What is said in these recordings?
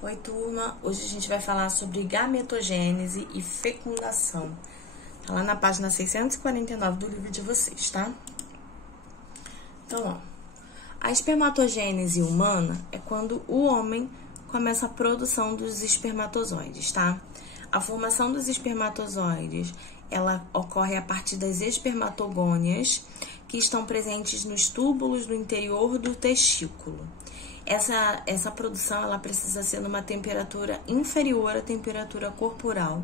Oi, turma! Hoje a gente vai falar sobre gametogênese e fecundação. Tá lá na página 649 do livro de vocês, tá? Então, ó. A espermatogênese humana é quando o homem começa a produção dos espermatozoides, tá? A formação dos espermatozoides, ela ocorre a partir das espermatogônias que estão presentes nos túbulos do interior do testículo. Essa produção, ela precisa ser numa temperatura inferior à temperatura corporal.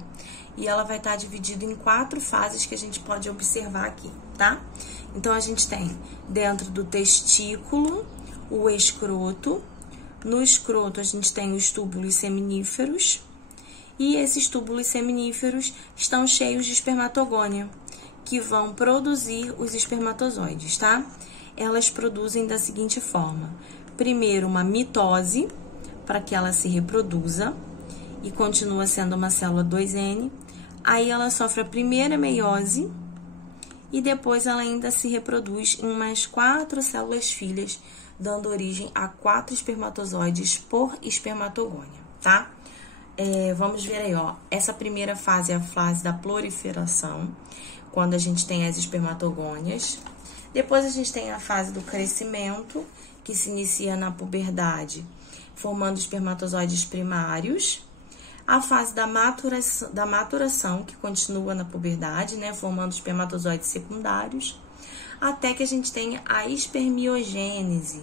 E ela vai estar dividida em 4 fases que a gente pode observar aqui, tá? Então, a gente tem dentro do testículo o escroto. No escroto, a gente tem os túbulos seminíferos. E esses túbulos seminíferos estão cheios de espermatogônia, que vão produzir os espermatozoides, tá? Elas produzem da seguinte forma: primeiro, uma mitose, para que ela se reproduza, e continua sendo uma célula 2N. Aí ela sofre a primeira meiose, e depois ela ainda se reproduz em umas 4 células filhas, dando origem a 4 espermatozoides por espermatogônia, tá? Vamos ver aí, ó. Essa primeira fase é a fase da proliferação, quando a gente tem as espermatogônias. Depois a gente tem a fase do crescimento, que se inicia na puberdade, formando espermatozoides primários. A fase da maturação, que continua na puberdade, né, formando espermatozoides secundários. Até que a gente tenha a espermiogênese,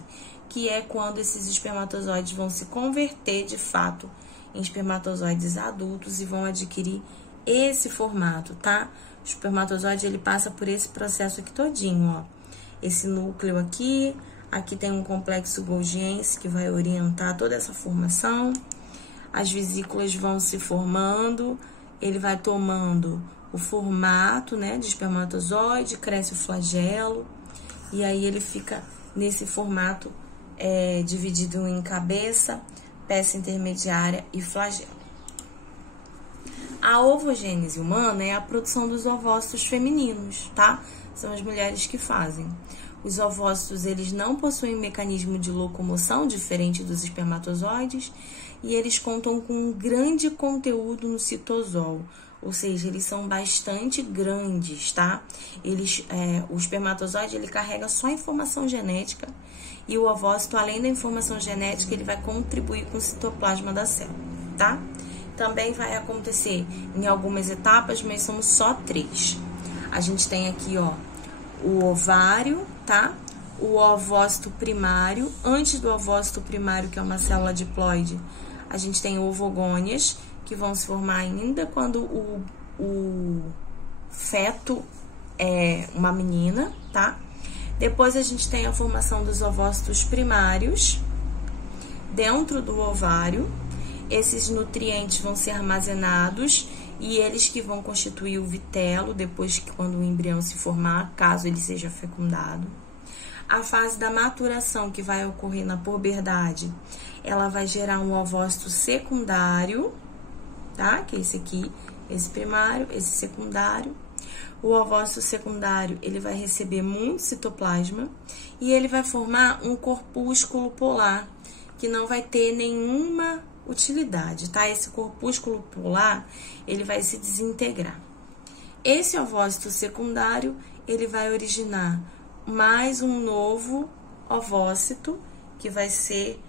que é quando esses espermatozoides vão se converter, de fato, em espermatozoides adultos e vão adquirir esse formato, tá? O espermatozoide, ele passa por esse processo aqui todinho, ó. Esse núcleo aqui, aqui tem um complexo golgiense que vai orientar toda essa formação. As vesículas vão se formando, ele vai tomando o formato, né, de espermatozoide, cresce o flagelo, e aí ele fica nesse formato dividido em cabeça, peça intermediária e flagelo. A ovogênese humana é a produção dos ovócitos femininos, tá? São as mulheres que fazem. Os ovócitos, eles não possuem mecanismo de locomoção diferente dos espermatozoides e eles contam com um grande conteúdo no citosol, ou seja, eles são bastante grandes, tá? O espermatozoide, ele carrega só informação genética e o ovócito, além da informação genética, ele vai contribuir com o citoplasma da célula, tá? Também vai acontecer em algumas etapas, mas são só 3. A gente tem aqui, ó, o ovário, tá? O ovócito primário. Antes do ovócito primário, que é uma célula diploide, a gente tem ovogônias, que vão se formar ainda quando o feto é uma menina, tá? Depois a gente tem a formação dos ovócitos primários dentro do ovário. Esses nutrientes vão ser armazenados e eles que vão constituir o vitelo depois que quando o embrião se formar, caso ele seja fecundado. A fase da maturação, que vai ocorrer na puberdade, ela vai gerar um ovócito secundário, tá? Que é esse aqui, esse primário, esse secundário. O ovócito secundário, ele vai receber muito citoplasma e ele vai formar um corpúsculo polar, que não vai ter nenhuma utilidade, tá? Esse corpúsculo polar, ele vai se desintegrar. Esse ovócito secundário, ele vai originar mais um novo ovócito que vai ser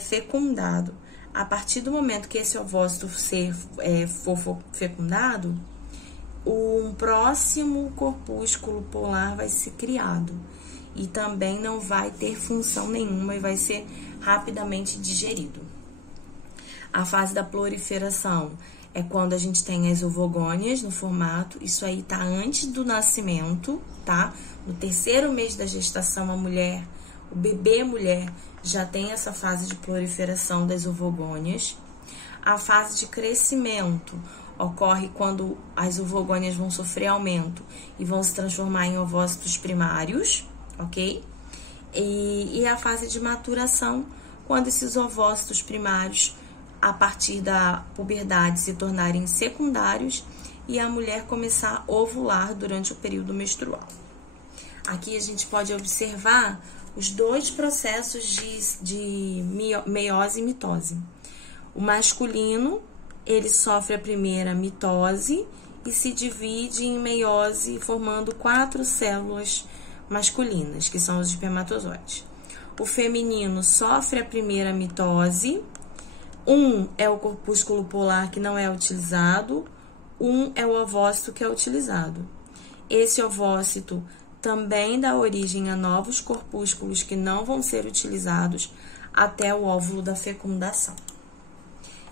fecundado. A partir do momento que esse ovócito for fecundado, um próximo corpúsculo polar vai ser criado e também não vai ter função nenhuma e vai ser rapidamente digerido. A fase da proliferação é quando a gente tem as ovogônias no formato, isso aí tá antes do nascimento, tá? No 3º mês da gestação, o bebê mulher já tem essa fase de proliferação das ovogônias. A fase de crescimento ocorre quando as ovogônias vão sofrer aumento e vão se transformar em ovócitos primários, ok? E a fase de maturação, quando esses ovócitos primários, a partir da puberdade, se tornarem secundários e a mulher começar a ovular durante o período menstrual. Aqui a gente pode observar os 2 processos de meiose e mitose. O masculino, ele sofre a primeira mitose e se divide em meiose, formando 4 células masculinas, que são os espermatozoides. O feminino sofre a primeira mitose, um é o corpúsculo polar que não é utilizado, um é o ovócito que é utilizado. Esse ovócito também dá origem a novos corpúsculos que não vão ser utilizados até o óvulo da fecundação.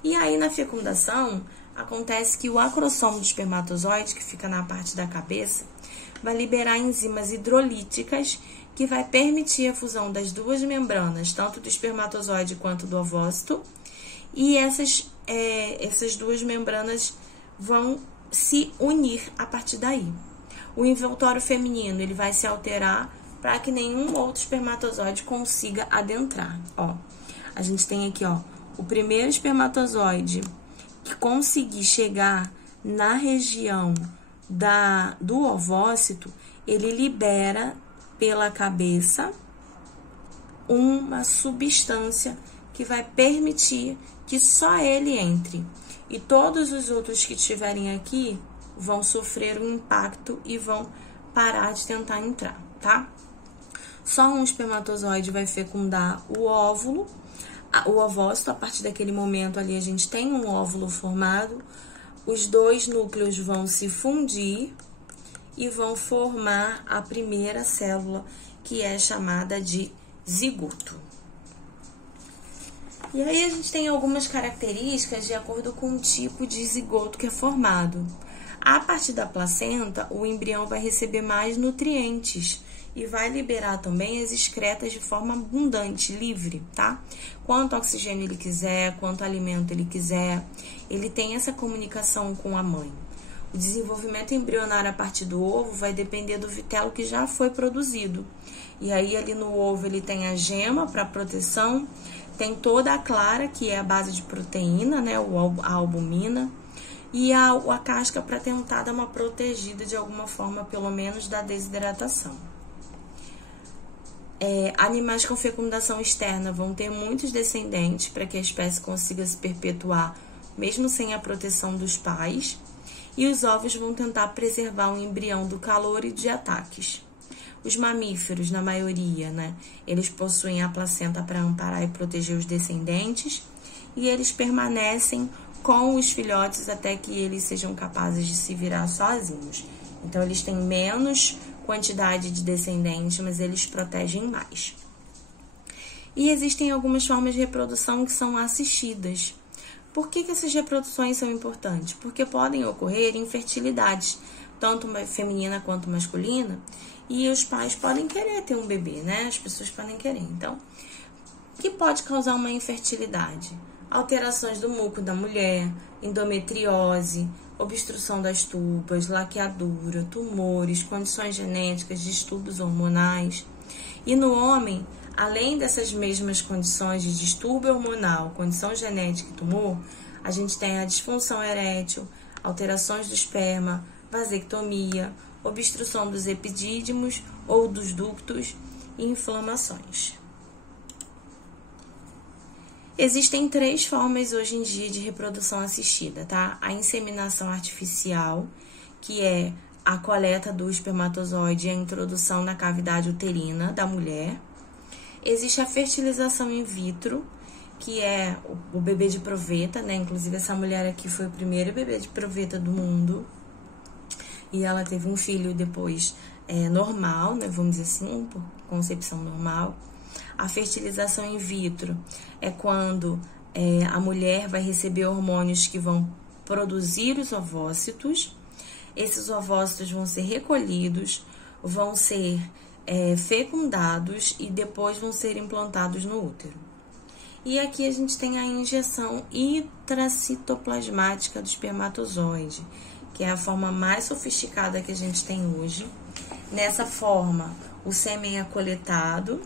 E aí, na fecundação, acontece que o acrossomo do espermatozoide, que fica na parte da cabeça, vai liberar enzimas hidrolíticas que vai permitir a fusão das duas membranas, tanto do espermatozoide quanto do ovócito, e essas duas membranas vão se unir a partir daí. O envoltório feminino, ele vai se alterar para que nenhum outro espermatozoide consiga adentrar. Ó, a gente tem aqui, ó, o primeiro espermatozoide que conseguir chegar na região do ovócito, ele libera pela cabeça uma substância que vai permitir que só ele entre. E todos os outros que estiverem aqui vão sofrer um impacto e vão parar de tentar entrar, tá? Só um espermatozoide vai fecundar o óvulo, o ovócito. A partir daquele momento ali a gente tem um óvulo formado, os dois núcleos vão se fundir e vão formar a primeira célula, que é chamada de zigoto. E aí a gente tem algumas características de acordo com o tipo de zigoto que é formado. A partir da placenta, o embrião vai receber mais nutrientes e vai liberar também as excretas de forma abundante, livre, tá? Quanto oxigênio ele quiser, quanto alimento ele quiser, ele tem essa comunicação com a mãe. O desenvolvimento embrionário a partir do ovo vai depender do vitelo que já foi produzido. E aí ali no ovo ele tem a gema para proteção, tem toda a clara, que é a base de proteína, né, a albumina, e a casca para tentar dar uma protegida de alguma forma, pelo menos da desidratação. Animais com fecundação externa vão ter muitos descendentes para que a espécie consiga se perpetuar, mesmo sem a proteção dos pais. E os ovos vão tentar preservar o embrião do calor e de ataques. Os mamíferos, na maioria, né, eles possuem a placenta para amparar e proteger os descendentes, e eles permanecem com os filhotes até que eles sejam capazes de se virar sozinhos. Então, eles têm menos quantidade de descendentes, mas eles protegem mais. E existem algumas formas de reprodução que são assistidas. Por que essas reproduções são importantes? Porque podem ocorrer infertilidades, tanto feminina quanto masculina, e os pais podem querer ter um bebê, né? As pessoas podem querer. Então, o que pode causar uma infertilidade? Alterações do muco da mulher, endometriose, obstrução das tubas, laqueadura, tumores, condições genéticas, distúrbios hormonais. E no homem, além dessas mesmas condições de distúrbio hormonal, condição genética e tumor, a gente tem a disfunção erétil, alterações do esperma, vasectomia, obstrução dos epidídimos ou dos ductos e inflamações. Existem 3 formas hoje em dia de reprodução assistida, tá? A inseminação artificial, que é a coleta do espermatozoide e a introdução na cavidade uterina da mulher. Existe a fertilização in vitro, que é o bebê de proveta, né? Inclusive, essa mulher aqui foi o primeiro bebê de proveta do mundo. E ela teve um filho depois normal, né? Vamos dizer assim, por concepção normal. A fertilização in vitro é quando a mulher vai receber hormônios que vão produzir os ovócitos. Esses ovócitos vão ser recolhidos, vão ser fecundados e depois vão ser implantados no útero. E aqui a gente tem a injeção intracitoplasmática do espermatozoide, que é a forma mais sofisticada que a gente tem hoje. Nessa forma, o sêmen é coletado,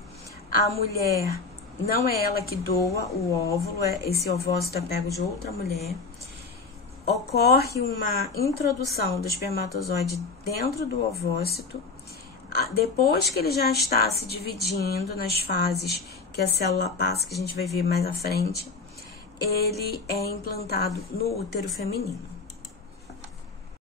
a mulher, não é ela que doa o óvulo, esse ovócito é pego de outra mulher. Ocorre uma introdução do espermatozoide dentro do ovócito. Depois que ele já está se dividindo nas fases que a célula passa, que a gente vai ver mais à frente, ele é implantado no útero feminino.